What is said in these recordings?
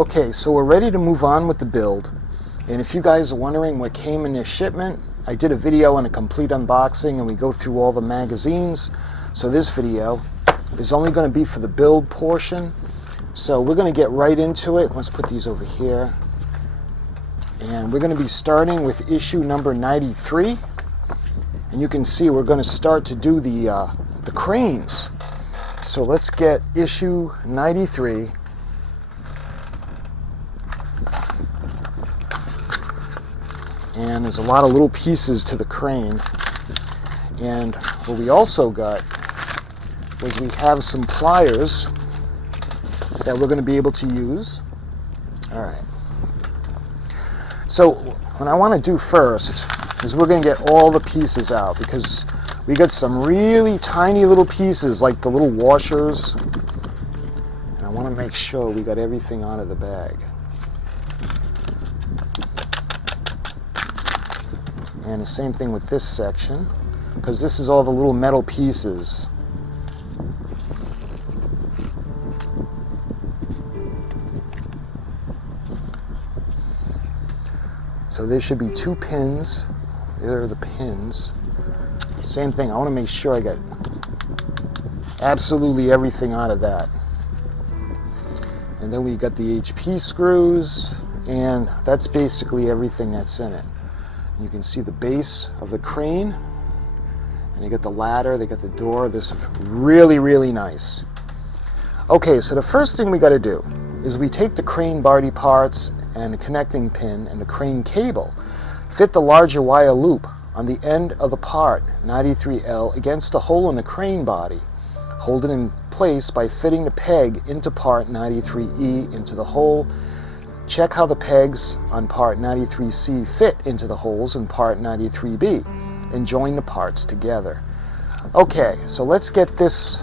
Okay, so we're ready to move on with the build. And if you guys are wondering what came in this shipment, I did a video on a complete unboxing and we go through all the magazines. So this video is only going to be for the build portion. So we're going to get right into it. Let's put these over here. And we're going to be starting with issue number 93. And you can see we're going to start to do the cranes. So let's get issue 93. And there's a lot of little pieces to the crane. And what we also got was we have some pliers that we're going to be able to use. All right. So what I want to do first is we're going to get all the pieces out because we got some really tiny little pieces like the little washers. And I want to make sure we got everything out of the bag. And the same thing with this section, because this is all the little metal pieces. So there should be 2 pins. There are the pins. Same thing, I want to make sure I get absolutely everything out of that. And then we got the HP screws, and that's basically everything that's in it. You can see the base of the crane, and you got the ladder, they got the door. This is really, really nice. Okay, so the first thing we got to do is we take the crane body parts and the connecting pin and the crane cable, fit the larger wire loop on the end of the part 93L against the hole in the crane body. Hold it in place by fitting the peg into part 93E into the hole. Check how the pegs on part 93C fit into the holes in part 93B and join the parts together. Okay, so let's get this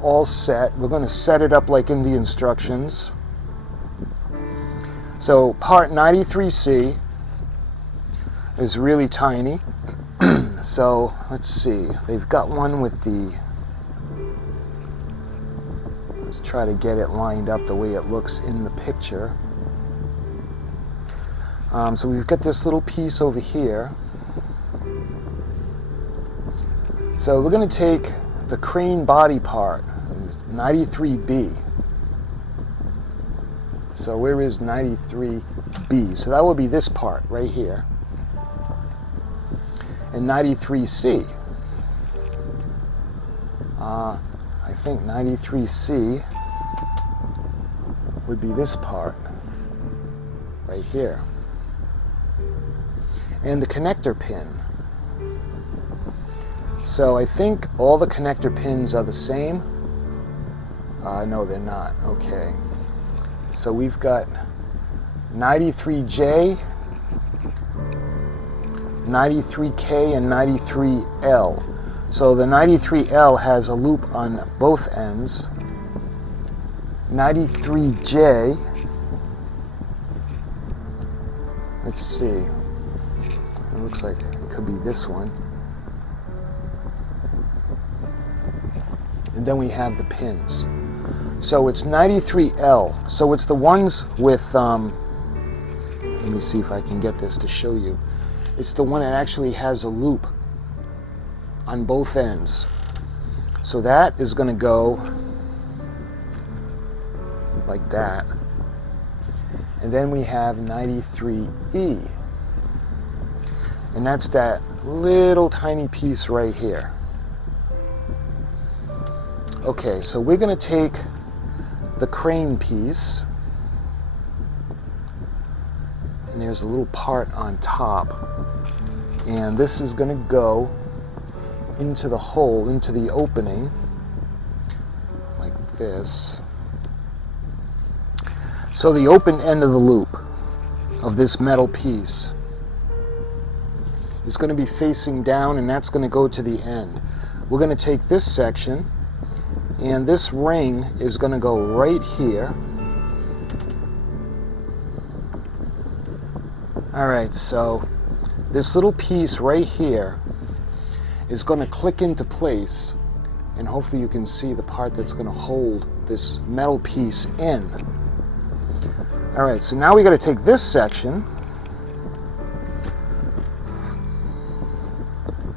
all set. We're going to set it up like in the instructions. So part 93C is really tiny. So let's see, they've got one with the, let's try to get it lined up the way it looks in the picture. So we've got this little piece over here. So we're going to take the crane body part, 93B. So where is 93B? So that will be this part right here. And 93C. I think 93C would be this part right here. And the connector pin. So I think all the connector pins are the same. No, they're not. Okay. So we've got 93J, 93K, and 93L. So the 93L has a loop on both ends. 93J, let's see. It looks like it could be this one. And then we have the pins. So it's 93L. So it's the ones with, let me see if I can get this to show you. It's the one that actually has a loop on both ends. So that is going to go like that. And then we have 93E. And that's that little tiny piece right here. Okay, so we're going to take the crane piece, and there's a little part on top, and this is going to go into the hole, into the opening, like this. So the open end of the loop of this metal piece is going to be facing down, and that's going to go to the end. We're going to take this section, and this ring is going to go right here. All right, so this little piece right here is going to click into place, and hopefully you can see the part that's going to hold this metal piece in. All right, so now we got to take this section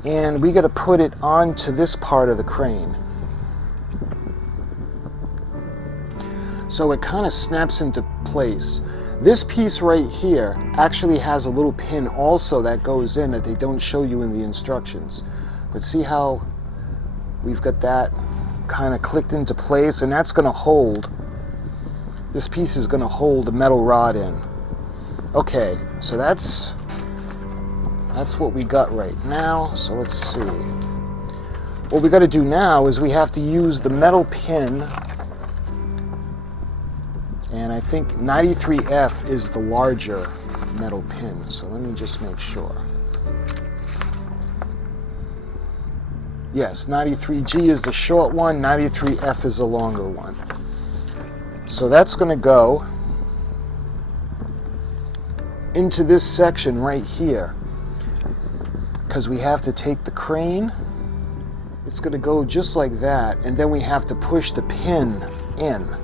and we got to put it onto this part of the crane. So it kind of snaps into place. This piece right here actually has a little pin also that goes in that they don't show you in the instructions. But see how we've got that kind of clicked into place, and that's going to hold, this piece is going to hold the metal rod in. Okay, so that's what we got right now. So let's see. What we got to do now is we have to use the metal pin, and I think 93F is the larger metal pin. So let me just make sure. Yes, 93G is the short one, 93F is the longer one. So that's going to go into this section right here, because we have to take the crane. It's going to go just like that, and then we have to push the pin in.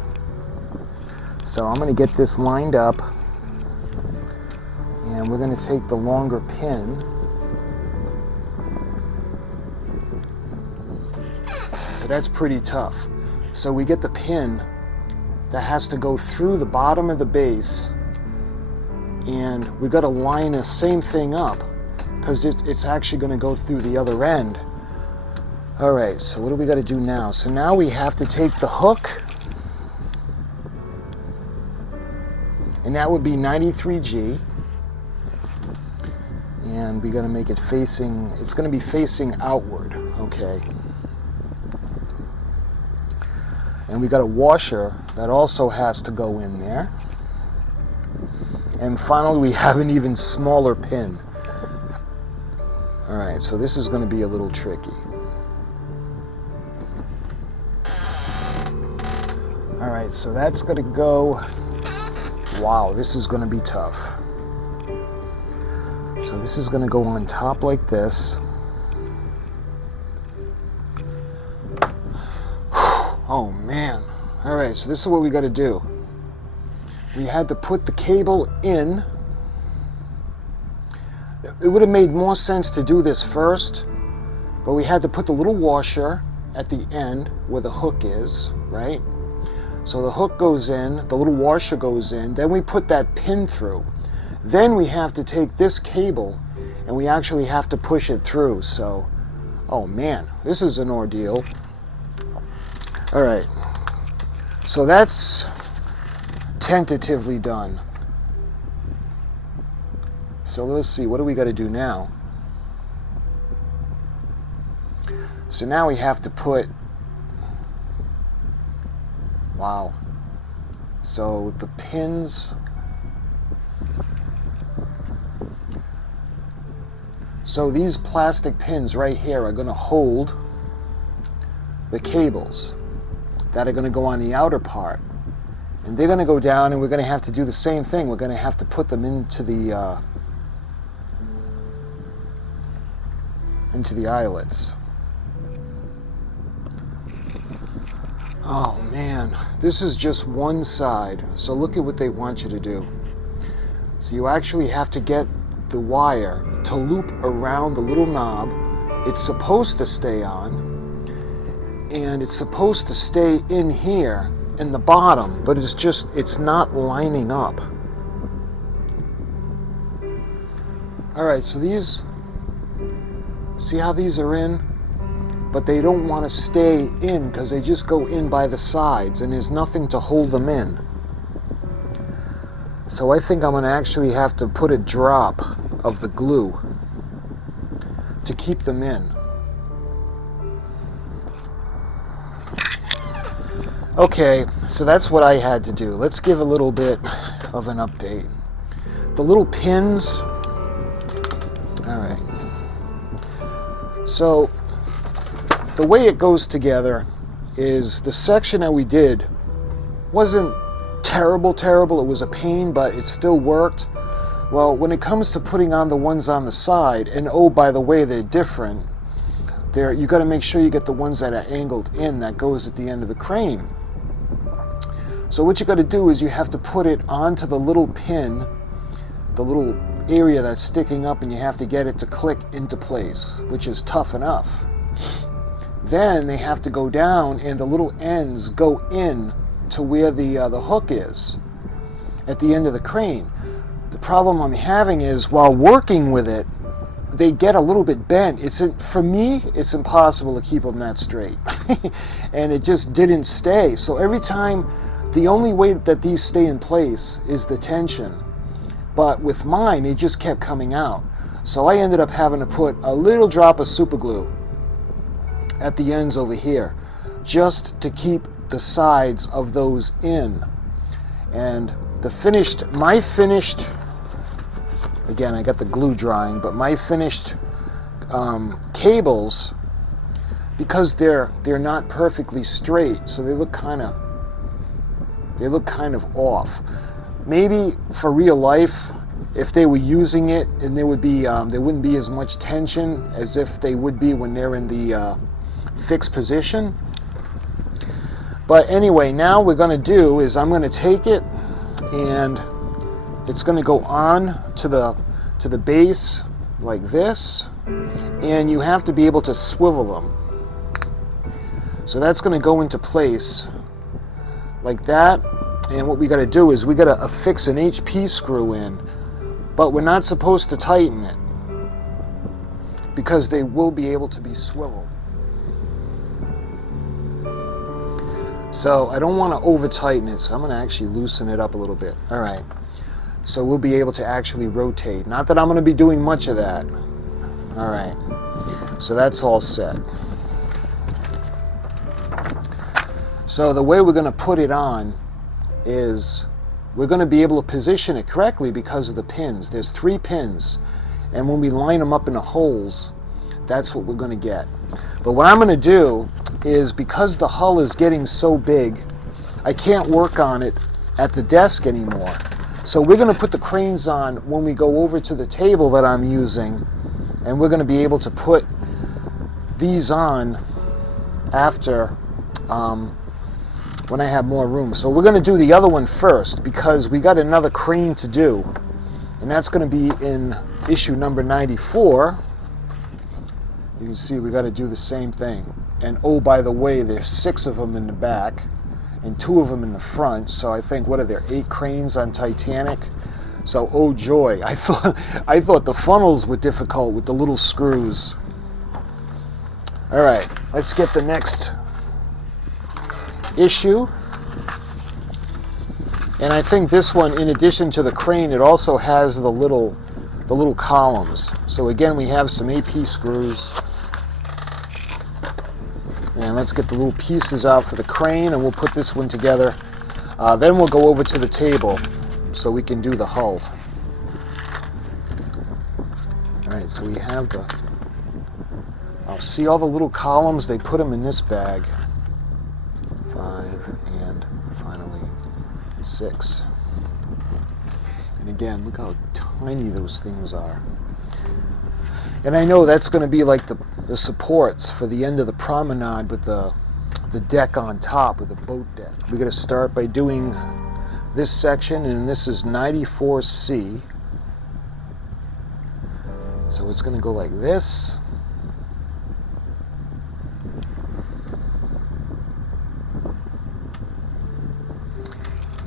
So I'm going to get this lined up, and we're going to take the longer pin. So that's pretty tough. So we get the pin that has to go through the bottom of the base, and we got to line the same thing up because it's actually going to go through the other end. All right, so what do we got to do now? So now we have to take the hook, and that would be 93G, and we got to make it facing, it's going to be facing outward. Okay. And we got a washer that also has to go in there. And finally, we have an even smaller pin. All right, so this is going to be a little tricky. All right, so that's going to go. Wow, this is going to be tough. So this is going to go on top like this. Oh man. All right, so this is what we got to do. We had to put the cable in. It would have made more sense to do this first, but we had to put the little washer at the end where the hook is, right? So the hook goes in, the little washer goes in, then we put that pin through. Then we have to take this cable and we actually have to push it through. So, oh man, this is an ordeal. All right, so that's tentatively done. So let's see, what do we got to do now? So now we have to put, wow, so the pins, so these plastic pins right here are going to hold the cables that are going to go on the outer part, and they're going to go down, and we're going to have to do the same thing. We're going to have to put them into the eyelets. Oh man, this is just one side. So look at what they want you to do. So you actually have to get the wire to loop around the little knob. It's supposed to stay on, and it's supposed to stay in here in the bottom, but it's not lining up. All right, so these, see how these are in? But they don't want to stay in because they just go in by the sides and there's nothing to hold them in. So I think I'm going to actually have to put a drop of the glue to keep them in. Okay, so that's what I had to do. Let's give a little bit of an update. The little pins, all right. So the way it goes together is the section that we did wasn't terrible. It was a pain, but it still worked. Well, when it comes to putting on the ones on the side, and oh, by the way, they're different. You got to make sure you get the ones that are angled in, that goes at the end of the crane. So what you got to do is you have to put it onto the little pin, the little area that's sticking up, and you have to get it to click into place, which is tough enough. Then they have to go down and the little ends go in to where the hook is at the end of the crane. The problem I'm having is while working with it, they get a little bit bent. For me, it's impossible to keep them that straight. And it just didn't stay. So every time, the only way that these stay in place is the tension. But with mine, it just kept coming out. So I ended up having to put a little drop of super glue at the ends over here, just to keep the sides of those in. And my finished, again, I got the glue drying, but my finished cables, because they're not perfectly straight, so they look kind of off. Maybe for real life, if they were using it, and there wouldn't be as much tension as if they would be when they're in the fixed position. But anyway, now what we're going to do is I'm going to take it, and it's going to go on to the base like this, and you have to be able to swivel them. So that's going to go into place like that. And what we got to do is we got to affix an HP screw in, but we're not supposed to tighten it because they will be able to be swiveled. So I don't want to over tighten it, so I'm going to actually loosen it up a little bit. All right, so we'll be able to actually rotate. Not that I'm going to be doing much of that. All right, so that's all set. So the way we're going to put it on is we're going to be able to position it correctly because of the pins. There's 3 pins, and when we line them up in the holes, that's what we're going to get. But what I'm going to do is, because the hull is getting so big, I can't work on it at the desk anymore. So we're going to put the cranes on when we go over to the table that I'm using, and we're going to be able to put these on after when I have more room. So we're going to do the other one first because we got another crane to do, and that's going to be in issue number 94. You can see we got to do the same thing. And oh, by the way, there's 6 of them in the back and 2 of them in the front. So I think, what are there, 8 cranes on Titanic? So oh joy, I thought the funnels were difficult with the little screws. All right, let's get the next issue. And I think this one, in addition to the crane, it also has the little columns. So again, we have some AP screws. And let's get the little pieces out for the crane, and we'll put this one together. Then we'll go over to the table so we can do the hull. All right, so we have see all the little columns? They put them in this bag. 5 and finally 6. And again, look how tiny those things are. And I know that's going to be like the supports for the end of the promenade with the deck on top, with the boat deck. We're going to start by doing this section, and this is 94C. So it's going to go like this.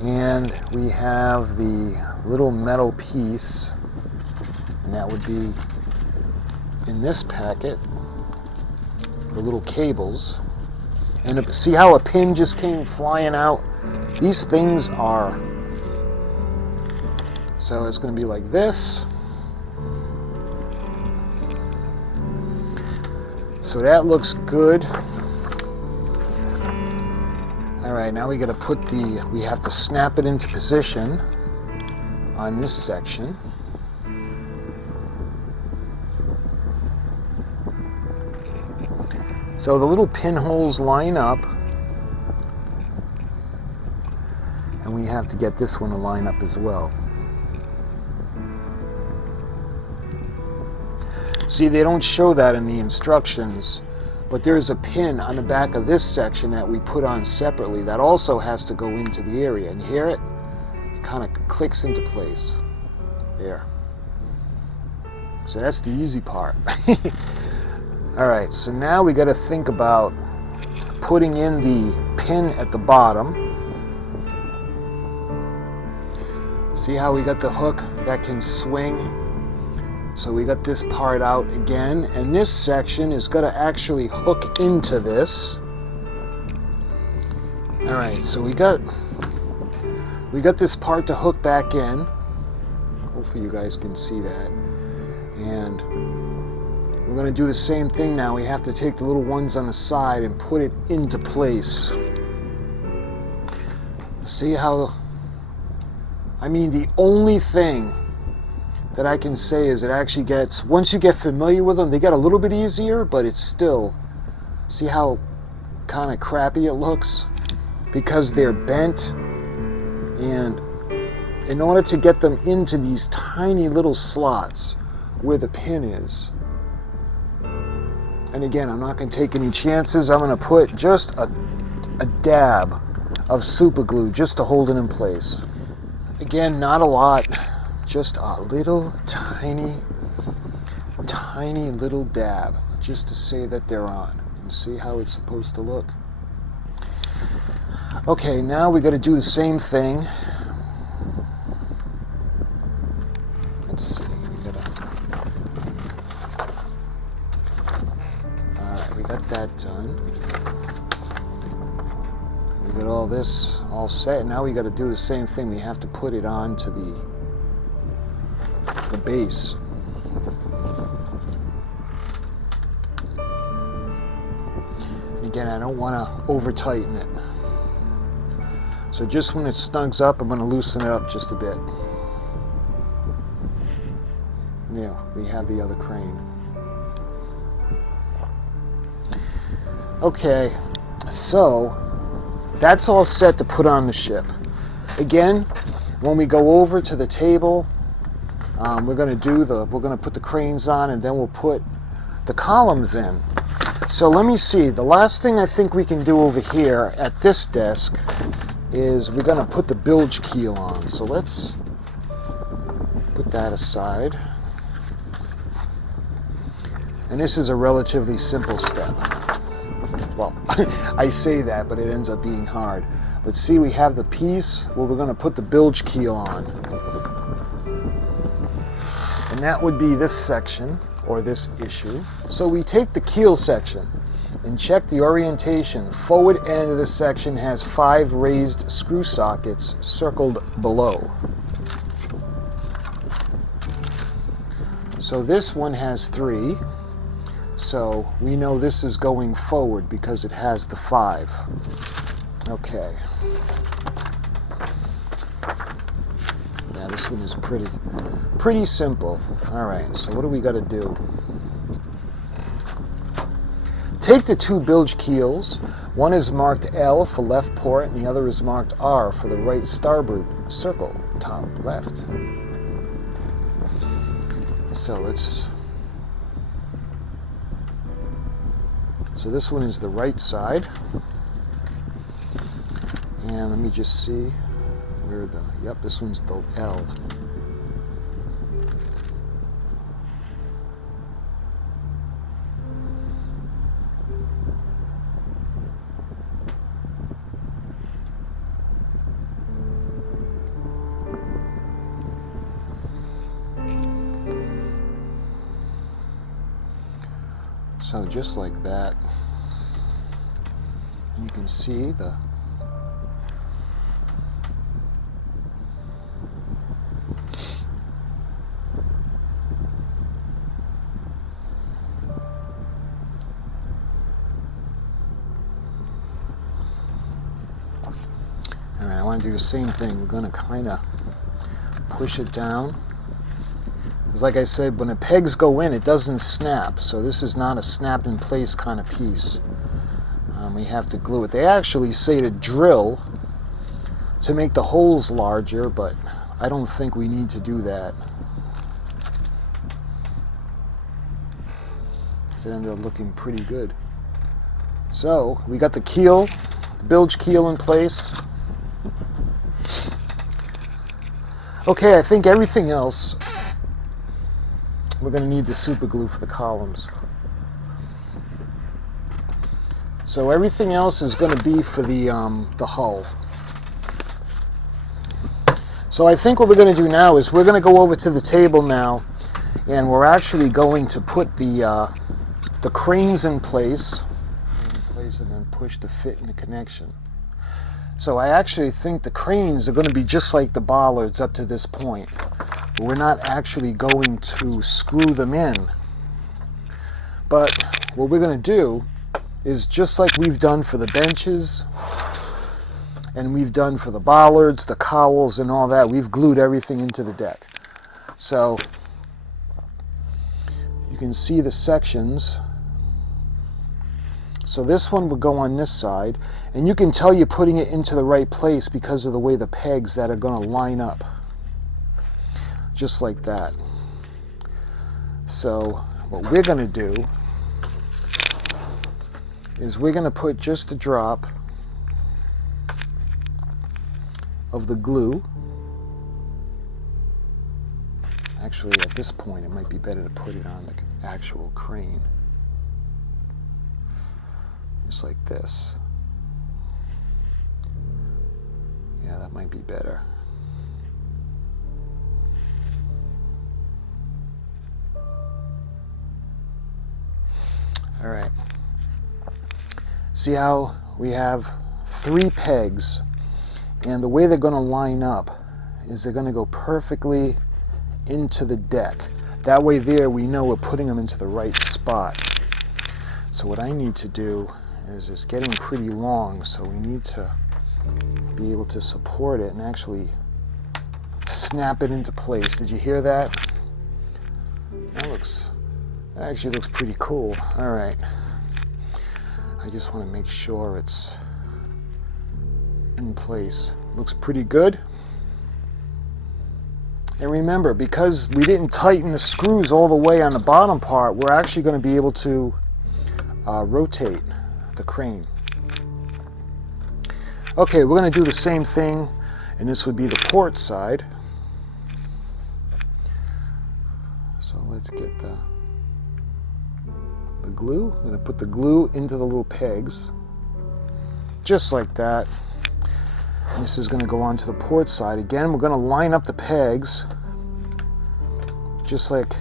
And we have the little metal piece, and that would be in this packet, the little cables. And see how a pin just came flying out? These things are, so it's going to be like this. So that looks good. All right, now we got to put we have to snap it into position on this section. So the little pinholes line up, and we have to get this one to line up as well. See, they don't show that in the instructions, But there's a pin on the back of this section that we put on separately that also has to go into the area. And you hear it? It kind of clicks into place. There. So that's the easy part. All right, so now we got to think about putting in the pin at the bottom. See how we got the hook that can swing? So we got this part out again, and this section is going to actually hook into this. All right, so we got this part to hook back in. Hopefully you guys can see that. And we're going to do the same thing now. We have to take the little ones on the side and put it into place. See how, I mean, the only thing that I can say is it actually gets, once you get familiar with them, they get a little bit easier, but it's still, see how kind of crappy it looks? Because they're bent, and in order to get them into these tiny little slots where the pin is, and again, I'm not going to take any chances. I'm going to put just a dab of super glue just to hold it in place. Again, not a lot. Just a little tiny little dab, just to say that they're on, and see how it's supposed to look. Okay, now we got to do the same thing. Let's see, alright, we got that done. We got all this all set. Now we got to do the same thing. We have to put it onto the base. And again, I don't want to over tighten it. So just when it snugs up, I'm going to loosen it up just a bit. Yeah, we have the other crane. Okay, so that's all set to put on the ship. Again, when we go over to the table, we're going to put the cranes on, and then we'll put the columns in. So let me see. The last thing I think we can do over here at this desk is we're going to put the bilge keel on. So let's put that aside. And this is a relatively simple step. Well, I say that, but it ends up being hard. But see, we have the piece where we're going to put the bilge keel on. And that would be this section, or this issue. So we take the keel section and check the orientation. Forward end of this section has 5 raised screw sockets circled below. So this one has 3. So we know this is going forward because it has the 5. Okay. Yeah, this one is pretty simple. All right, so what do we got to do? Take the 2 bilge keels. One is marked L for left port, and the other is marked R for the right starboard circle, top left. So this one is the right side. And let me just see where yep, this one's the L. So just like that, you can see the Alright, I want to do the same thing. We're going to kind of push it down. Because like I said, when the pegs go in, it doesn't snap. So this is not a snap in place kind of piece. We have to glue it. They actually say to drill to make the holes larger, but I don't think we need to do that. It ended up looking pretty good. So we got the keel, the bilge keel in place. Okay, I think everything else, we're going to need the super glue for the columns. So everything else is going to be for the hull. So I think what we're going to do now is we're going to go over to the table now, and we're actually going to put the cranes in place, and then push to fit in the connection. So I actually think the cranes are going to be just like the bollards up to this point. We're not actually going to screw them in. But what we're going to do is just like we've done for the benches and we've done for the bollards, the cowls and all that, we've glued everything into the deck. So you can see the sections. So this one would go on this side, and you can tell you're putting it into the right place because of the way the pegs that are going to line up. Just like that. So what we're going to do is we're going to put just a drop of the glue. Actually, at this point, it might be better to put it on the actual crane. Just like this. Yeah, that might be better. All right. See how we have 3 pegs, and the way they're going to line up is they're going to go perfectly into the deck. That way there we know we're putting them into the right spot. So what I need to do is it's getting pretty long, so we need to be able to support it and actually snap it into place. Did you hear that? That actually looks pretty cool. All right. I just want to make sure it's in place. Looks pretty good. And remember, because we didn't tighten the screws all the way on the bottom part, we're actually going to be able to rotate the crane. Okay, we're going to do the same thing, and this would be the port side. So let's get the glue. I'm going to put the glue into the little pegs, just like that. And this is going to go onto the port side. Again, we're going to line up the pegs, just like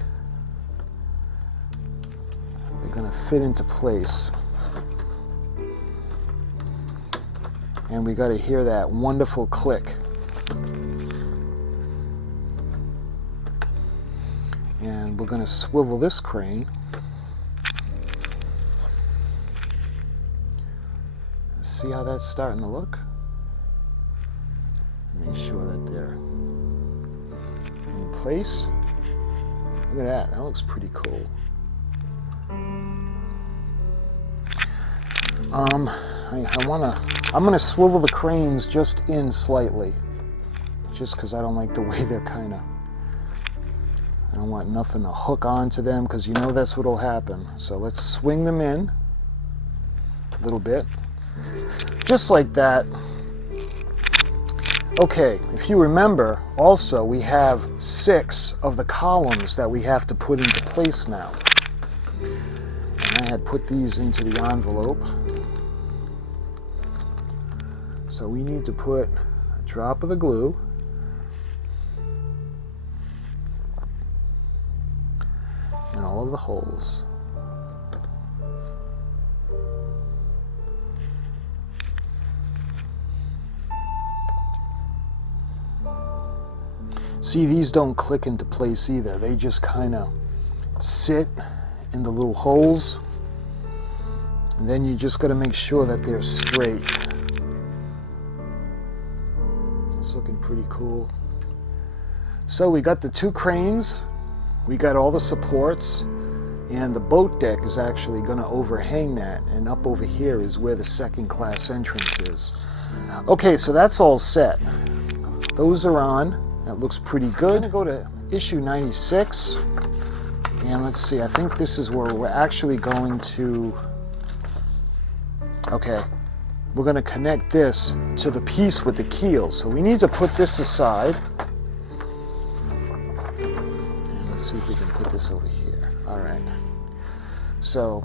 they're going to fit into place. And we got to hear that wonderful click. And we're going to swivel this crane. See how that's starting to look? Make sure that they're in place. Look at that. That looks pretty cool. I'm gonna swivel the cranes just in slightly, just because I don't like the way they're kind of. I don't want nothing to hook onto them, because you know that's what'll happen. So let's swing them in a little bit, just like that. Okay, if you remember, also we have 6 of the columns that we have to put into place now. And I had put these into the envelope. So we need to put a drop of the glue in all of the holes. See, these don't click into place either. They just kind of sit in the little holes. And then you just got to make sure that they're straight. It's looking pretty cool. So we got the 2 cranes. We got all the supports. And the boat deck is actually going to overhang that. And up over here is where the second class entrance is. Okay, so that's all set. Those are on. That looks pretty good. I'm going to go to issue 96, and let's see, I think this is where we're actually going to Okay, we're going to connect this to the piece with the keel. So we need to put this aside. And let's see if we can put this over here. All right. So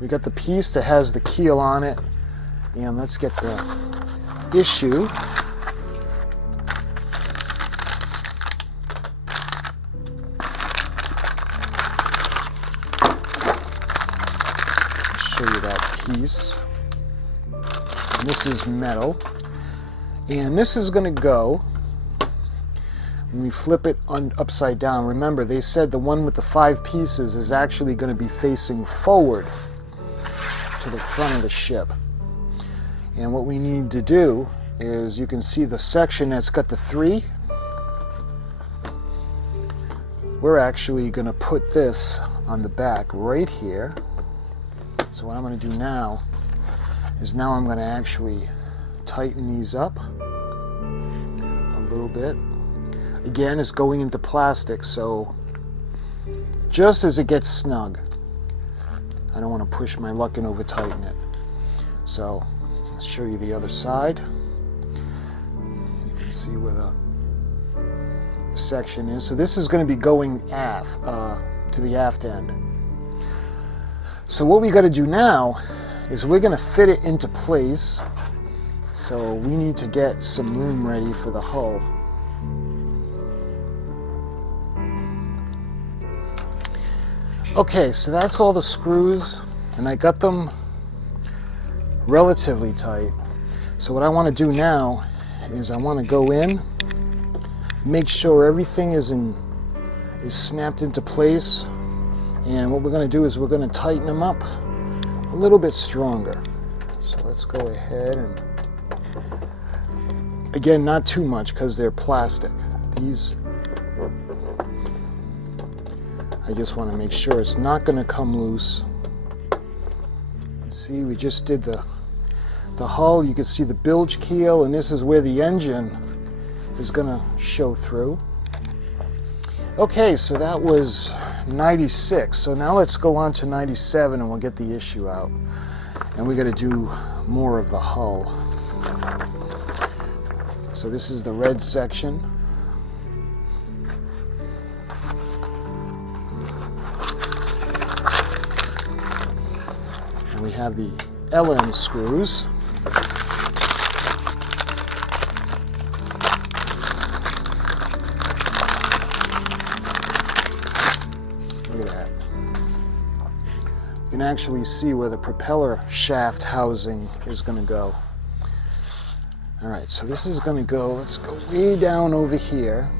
we got the piece that has the keel on it. And let's get the issue. Show you that piece. And this is metal, and this is going to go when we flip it upside down. Remember, they said the one with the 5 pieces is actually going to be facing forward to the front of the ship. And what we need to do is, you can see the section that's got the 3. We're actually going to put this on the back right here. So what I'm going to do now is I'm going to actually tighten these up a little bit. Again, it's going into plastic, so just as it gets snug. I don't want to push my luck and over tighten it. So let's show you the other side. You can see where the section is. So this is going to be going aft, to the aft end. So what we got to do now is we're going to fit it into place. So we need to get some room ready for the hull. Okay, so that's all the screws, and I got them relatively tight. So what I want to do now is I want to go in, make sure everything is snapped into place. And what we're going to do is we're going to tighten them up a little bit stronger. So let's go ahead and, again, not too much because they're plastic. These, I just want to make sure it's not going to come loose. See, we just did the hull. You can see the bilge keel, and this is where the engine is going to show through. Okay, so that was 96. So now let's go on to 97 and we'll get the issue out. And we got to do more of the hull. So this is the red section. And we have the R.M.S screws. Look at that. You can actually see where the propeller shaft housing is going to go. All right, so this is going to go, let's go way down over here.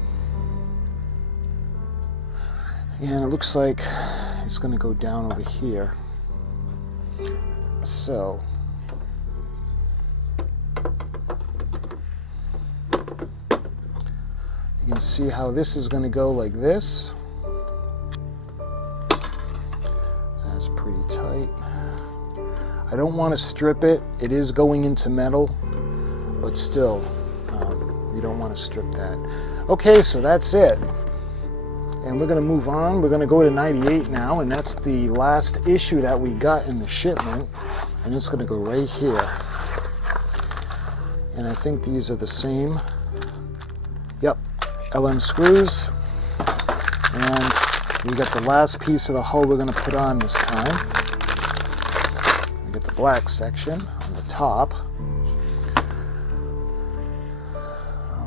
And it looks like it's going to go down over here. So you can see how this is going to go like this. That's pretty tight. I don't want to strip it. It is going into metal, but still, you don't want to strip that. Okay, so that's it. And we're going to move on. We're going to go to 98 now, and that's the last issue that we got in the shipment. And it's going to go right here. And I think these are the same. Yep, R.M.S screws. And we got the last piece of the hull we're going to put on this time. We get the black section on the top.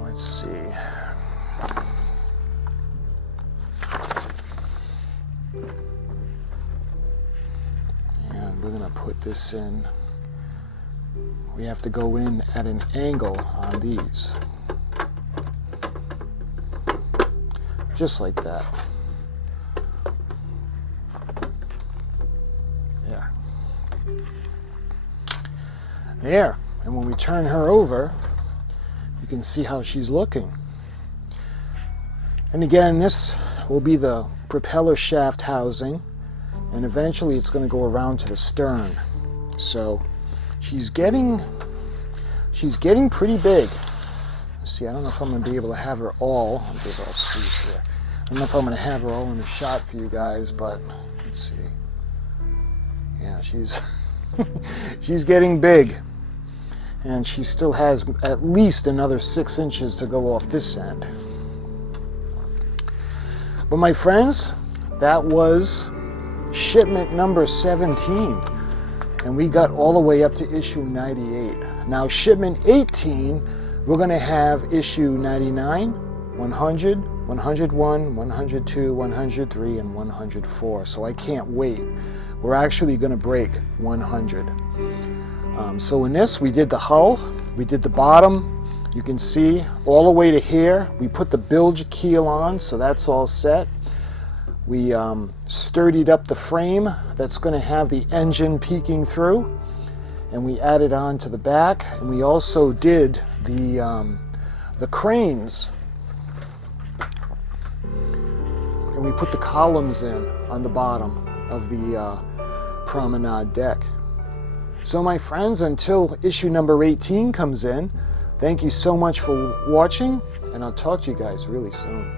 Let's see. And we're going to put this in. We have to go in at an angle on these. Just like that. There. There. And when we turn her over, you can see how she's looking. And again, this will be the propeller shaft housing, and eventually it's going to go around to the stern. So she's getting pretty big. Let's see, I don't know if I'm going to be able to have her all. There's all screws here. I don't know if I'm going to have her all in the shot for you guys, but let's see. Yeah, she's She's getting big. And she still has at least another 6 inches to go off this end. But my friends, that was shipment number 17. And we got all the way up to issue 98. Now shipment 18, we're going to have issue 99, 100, 101, 102, 103, and 104. So I can't wait. We're actually going to break 100. So in this, we did the hull, we did the bottom. You can see all the way to here. We put the bilge keel on, so that's all set. We sturdied up the frame that's going to have the engine peeking through, and we added on to the back. And we also did the cranes, and we put the columns in on the bottom of the promenade deck. So my friends, until issue number 18 comes in, thank you so much for watching, and I'll talk to you guys really soon.